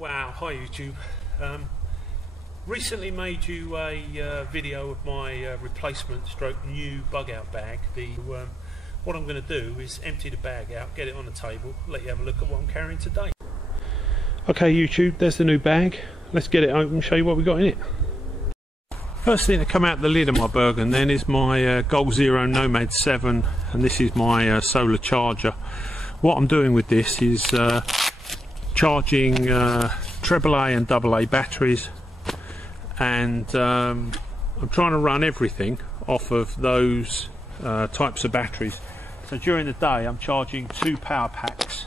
Wow, hi YouTube. Recently made you a video of my replacement stroke new Bugout bag. What I'm going to do is empty the bag out, get it on the table, let you have a look at what I'm carrying today. Okay YouTube, there's the new bag. Let's get it open and show you what we got in it. First thing to come out the lid of my Bergen then is my Goal Zero Nomad 7, and this is my solar charger. What I'm doing with this is charging AAA and AA batteries, and I'm trying to run everything off of those types of batteries. So during the day I'm charging 2 power packs,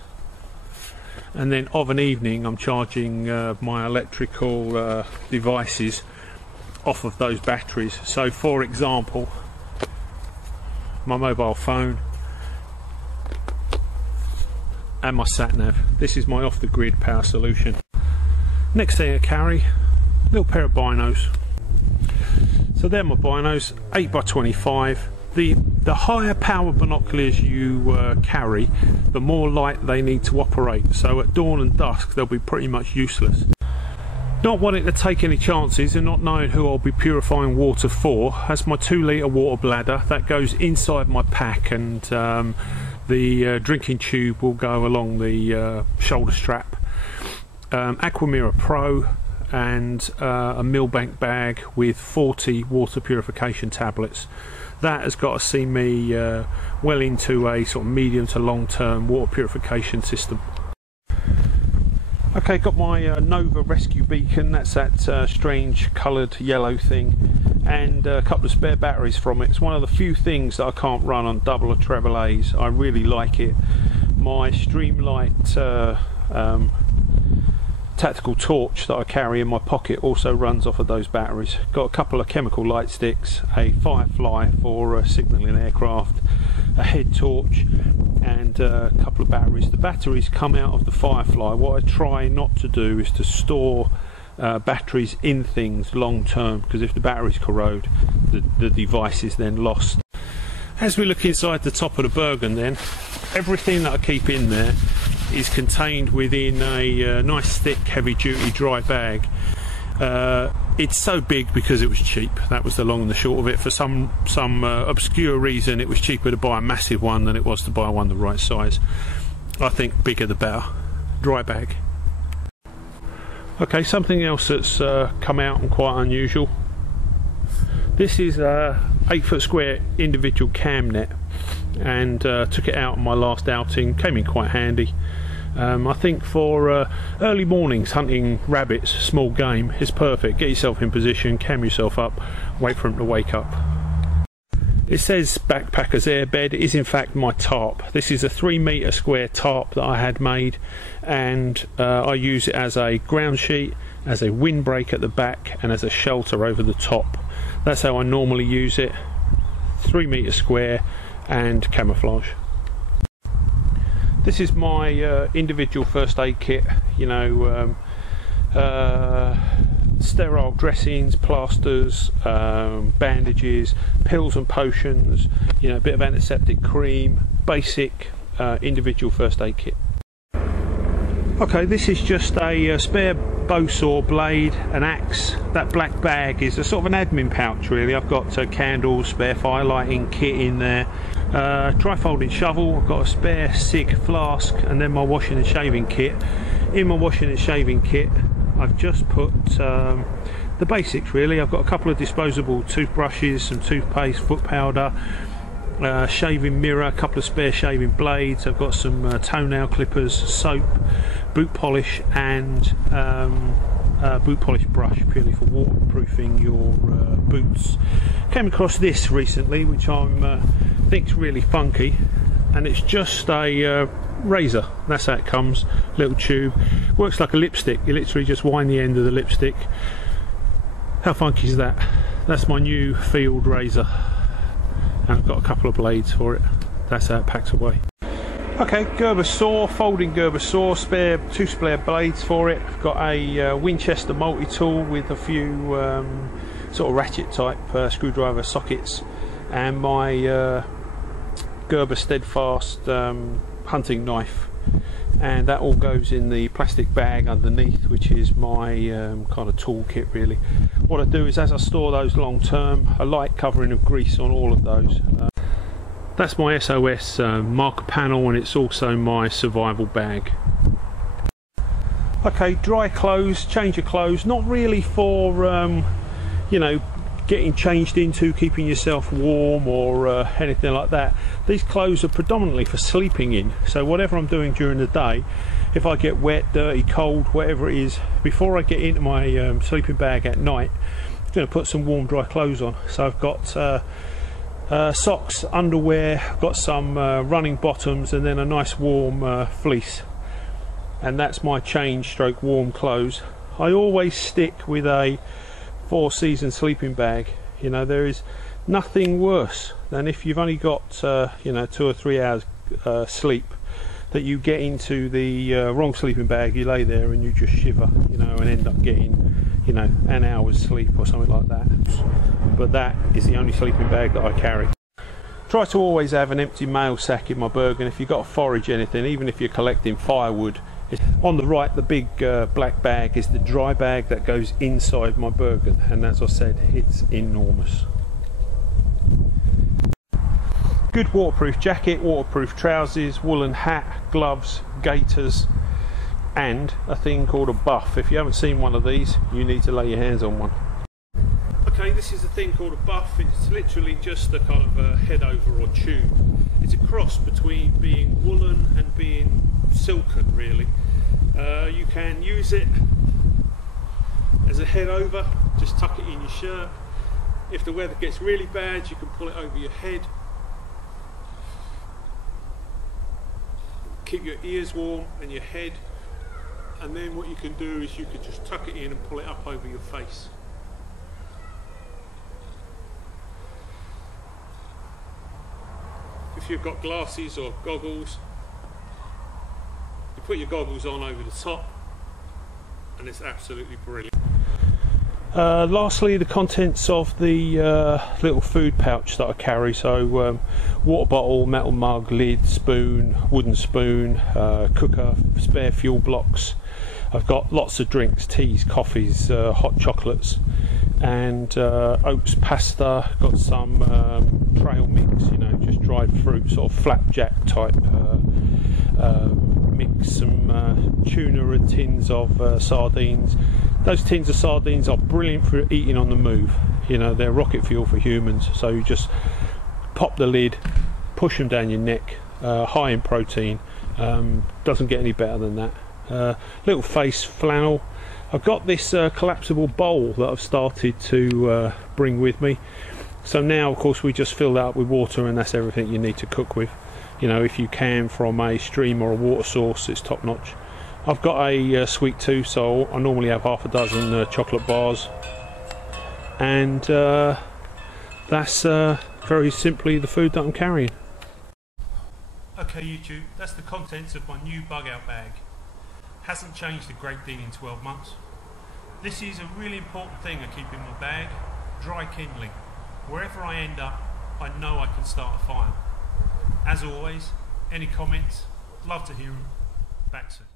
and then of an evening I'm charging my electrical devices off of those batteries. So for example, my mobile phone and my sat nav. This is my off the grid power solution. Next thing I carry, a little pair of binos. So they're my binos, 8x25. The higher power binoculars you carry, the more light they need to operate. So at dawn and dusk they'll be pretty much useless. Not wanting to take any chances and not knowing who I'll be purifying water for, that's my 2-litre water bladder that goes inside my pack, and the drinking tube will go along the shoulder strap. Aquamira Pro, and a Millbank bag with 40 water purification tablets. That has got to see me well into a sort of medium to long term water purification system. Okay, got my Nova rescue beacon. That's that strange coloured yellow thing, and a couple of spare batteries from it. It's one of the few things that I can't run on double or treble A's. I really like it. My Streamlight tactical torch that I carry in my pocket also runs off of those batteries. Got a couple of chemical light sticks, a Firefly for signalling aircraft, a head torch, and a couple of batteries. The batteries come out of the Firefly. What I try not to do is to store batteries in things long term, because if the batteries corrode, the device is then lost. As we look inside the top of the Bergen then, everything that I keep in there is contained within a nice thick heavy duty dry bag. It's so big because it was cheap. That was the long and the short of it. For some obscure reason it was cheaper to buy a massive one than it was to buy one the right size. I think bigger the better. Dry bag. Okay, something else that's come out and quite unusual. This is a 8-foot square individual cam net, and took it out on my last outing. Came in quite handy. I think for early mornings hunting rabbits, small game, is perfect. Get yourself in position, cam yourself up, wait for them to wake up. It says backpacker's airbed. It is in fact my tarp. This is a 3-metre square tarp that I had made, and I use it as a ground sheet, as a windbreak at the back, and as a shelter over the top. That's how I normally use it. 3 metre square and camouflage. This is my individual first aid kit, you know, sterile dressings, plasters, bandages, pills and potions, you know, a bit of antiseptic cream, basic individual first aid kit. Okay, this is just a spare bow saw blade, an axe. That black bag is a sort of an admin pouch really. I've got candles, spare firelighting kit in there, tri-folding shovel. I've got a spare cig flask, and then my washing and shaving kit. In my washing and shaving kit I've just put the basics really. I've got a couple of disposable toothbrushes, some toothpaste, foot powder, shaving mirror, a couple of spare shaving blades. I've got some toenail clippers, soap, boot polish, and boot polish brush, purely for waterproofing your boots. Came across this recently, which I think's really funky, and it's just a razor. That's how it comes. Little tube, works like a lipstick. You literally just wind the end of the lipstick. How funky is that? That's my new field razor, and I've got a couple of blades for it. That's how it packs away. Okay, Gerber Saw, folding Gerber Saw, two spare blades for it. I've got a Winchester multi-tool with a few sort of ratchet type screwdriver sockets, and my Gerber Steadfast hunting knife and that all goes in the plastic bag underneath, which is my kind of toolkit really. What I do is, as I store those long term, a light covering of grease on all of those. That's my SOS marker panel, and it's also my survival bag. Okay, dry clothes, change of clothes, not really for you know, getting changed into, keeping yourself warm or anything like that. These clothes are predominantly for sleeping in, so whatever I'm doing during the day, if I get wet, dirty, cold, whatever it is, before I get into my sleeping bag at night, I'm going to put some warm dry clothes on. So I've got socks, underwear, got some running bottoms, and then a nice warm fleece, and that's my change stroke warm clothes. I always stick with a 4-season sleeping bag. You know, there is nothing worse than if you've only got you know, 2 or 3 hours sleep, that you get into the wrong sleeping bag, you lay there and you just shiver, you know, and end up getting, you know, an hour's sleep or something like that. But that is the only sleeping bag that I carry. Try to always have an empty mail sack in my Bergen. If you've got to forage anything, even if you're collecting firewood. On the right, the big black bag is the dry bag that goes inside my Bergen, and as I said, it's enormous. Good waterproof jacket, waterproof trousers, woolen hat, gloves, gaiters, and a thing called a buff. If you haven't seen one of these, you need to lay your hands on one. Okay, this is a thing called a buff. It's literally just a kind of a head over or tube. It's a cross between being woolen and being silken really. You can use it as a head over, just tuck it in your shirt. If the weather gets really bad, you can pull it over your head. Keep your ears warm and your head, and then what you can do is you can just tuck it in and pull it up over your face. If you've got glasses or goggles, you put your goggles on over the top, and it's absolutely brilliant. Lastly, the contents of the little food pouch that I carry. So water bottle, metal mug, lid, spoon, wooden spoon, cooker, spare fuel blocks. I've got lots of drinks, teas, coffees, hot chocolates, and oats pasta. Got some trail mix, you know, just dried fruit, sort of flapjack type mix, some tuna and tins of sardines. Those tins of sardines are brilliant for eating on the move. You know, they're rocket fuel for humans. So you just pop the lid, push them down your neck, high in protein. Doesn't get any better than that. Little face flannel. I've got this collapsible bowl that I've started to bring with me. So now, of course, we just fill that up with water, and that's everything you need to cook with. You know, if you can from a stream or a water source, it's top notch. I've got a sweet tooth, so I normally have half a dozen chocolate bars, and that's very simply the food that I'm carrying. Okay YouTube, that's the contents of my new Bugout bag. Hasn't changed a great deal in 12 months. This is a really important thing I keep in my bag: dry kindling. Wherever I end up, I know I can start a fire. As always, any comments, love to hear them. Back soon.